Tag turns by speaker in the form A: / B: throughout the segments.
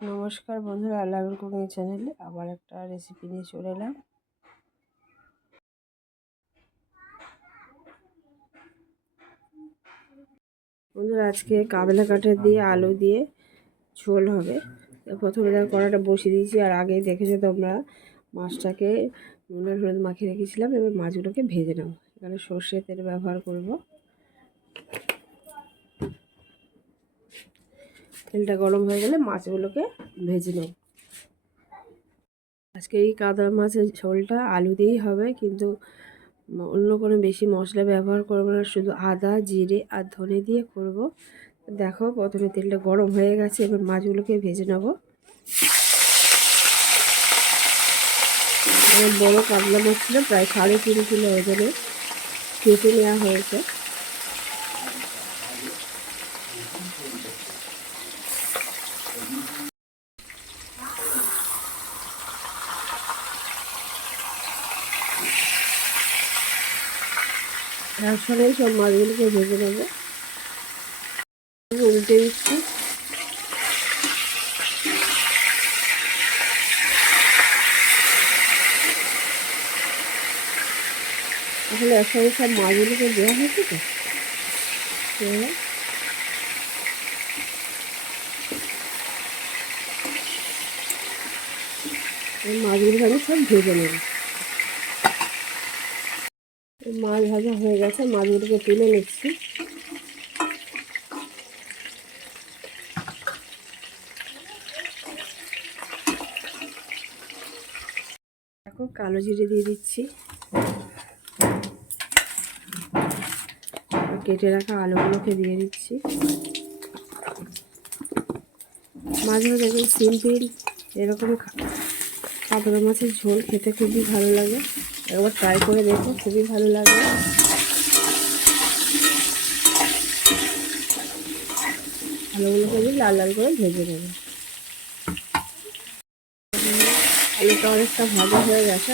A: নমস্কার বন্ধুরা আল্লাহ কুকিং চ্যানেলে আবার একটা রেসিপি নিয়ে চলে এলাম। বন্ধুরা, আজকে কাবলা কাঠের দিয়ে আলু দিয়ে ঝোল হবে। প্রথমে দেখো কড়াটা বসিয়ে দিয়েছি, আর আগেই দেখেছ তোমরা, মাছটাকে নুনের হলুদ মাখিয়ে রেখেছিলাম, এবার মাছগুলোকে ভেজে নেব। এখানে সর্ষে তেল ব্যবহার করব। তেলটা গরম হয়ে গেলে মাছগুলোকে ভেজে নেব। আজকে এই কাদা মাছের ঝোলটা আলু দিয়েই হবে, কিন্তু অন্য কোনো বেশি মশলা ব্যবহার করব না, শুধু আদা, জিরে আর ধনে দিয়ে করব। দেখো প্রথমে তেলটা গরম হয়ে গেছে, এবার মাছগুলোকে ভেজে নেব। বড়ো কাতলা মাছ ছিল প্রায় সাড়ে তিন কিলো ওজনে কেটে নেওয়া হয়েছে। একসঙ্গে সব মাছগুলোকে ভেজে নেব। উল্টে দিচ্ছি। আসলে একসঙ্গে সব মাছগুলোকে দেওয়া হয়েছে তো? মাছগুলোকে আমি সব ভেজে নেব। মাছ ভাজা হয়ে গেছে, মাছগুলোকে তুলে নিচ্ছি। দেখো, কালো জিরে দিয়ে দিচ্ছি। কেটে রাখা আলুগুলোকে দিয়ে দিচ্ছি। মাঝে দেখুন সিম্পল এরকম কাতলা মাছের ঝোল খেতে খুবই ভালো লাগে। একবার ট্রাই করে দেখো, খুবই ভালো লাগবে আলুগুলোকে দিয়ে লাল লাল করে ভেজে নেবে। আলুটা অনেকটা ভাজা হয়ে গেছে।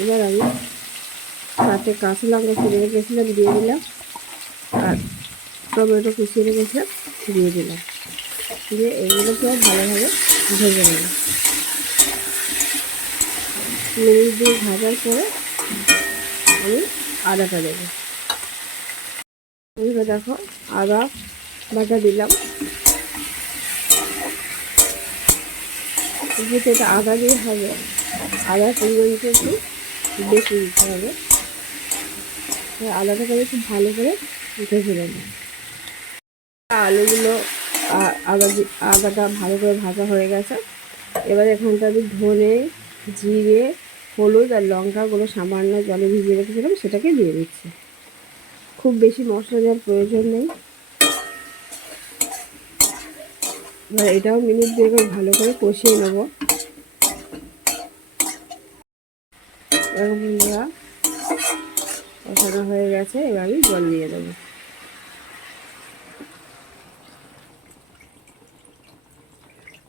A: এবার আমি সাথে কাঁচা লঙ্কা ছিঁড়ে রেখেছিলাম, দিয়ে দিলাম। আর টমেটো কুচিয়ে রেখেছিলাম, দিয়ে দিলাম। দিয়ে এগুলোকে ভালোভাবে ভেজে নেব। মিনিট দিয়ে ভাজার পরে আমি আদাটা দেবো। এইভাবে দেখো, আদা বাটা দিলাম। যেহেতু এটা আদা দিয়ে হবে, আদার পরিমাণটা একটু বেশি দিতে হবে। আদাটাকে আমি খুব ভালো করে ভেজে নেব আলুগুলো আদা আদাটা ভালো করে ভাজা হয়ে গেছে। এবার এখানটা আমি ধরে জিরে হলুদ আর লঙ্কাগুলো সামান্য জলে ভিজিয়ে রেখেছিলাম, সেটাকে দিয়ে দিচ্ছি। খুব বেশি মশলা দেওয়ার প্রয়োজন নেই। এবার এটাও মিনিট দিয়ে ভালো করে কষিয়ে নেব। কষানো হয়ে গেছে, এবার আমি জল দিয়ে দেবো।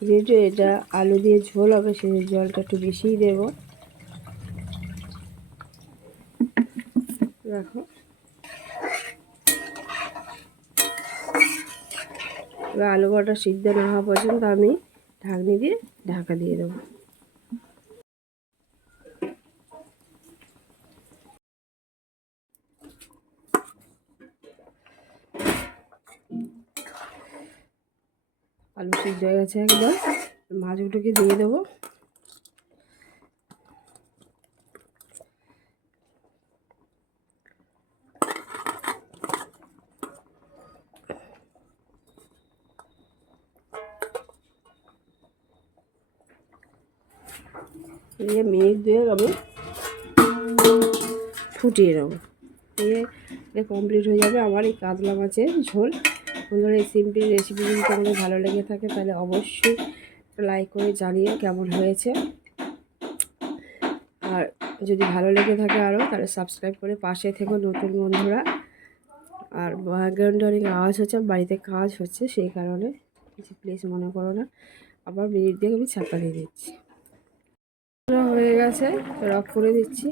A: যেহেতু এটা আলু দিয়ে ঝোল হবে সেই জলটা একটু বেশিই দেব। দেখো এবার আলু কটা সিদ্ধ না হওয়া পর্যন্ত আমি ঢাকনি দিয়ে ঢাকা দিয়ে দেবো। আলু সিদ্ধ হয়ে গেছে একবার মাছগুলোকে দিয়ে দেবো। দিয়ে মিনিট দিয়ে আমি ফুটিয়ে নেব। দিয়ে কমপ্লিট হয়ে যাবে আমার এই কাতলা মাছের ঝোল। বন্ধুরা, এই সিম্পল রেসিপি যদি তোমাদের ভালো লেগে থাকে, তাহলে অবশ্যই লাইক করে জানিও কেমন হয়েছে। আর যদি ভালো লেগে থাকে আরও তাহলে সাবস্ক্রাইব করে পাশে থেকো নতুন বন্ধুরা। আর ব্যাকগ্রাউন্ডে অনেক আওয়াজ হচ্ছে, বাড়িতে কাজ হচ্ছে, সেই কারণে কিছু প্লিজ মনে করো না। আবার মিনিট দিয়ে আমি ছাপা দিয়ে দিচ্ছি। হয়ে গেছে রক করে দিচ্ছি।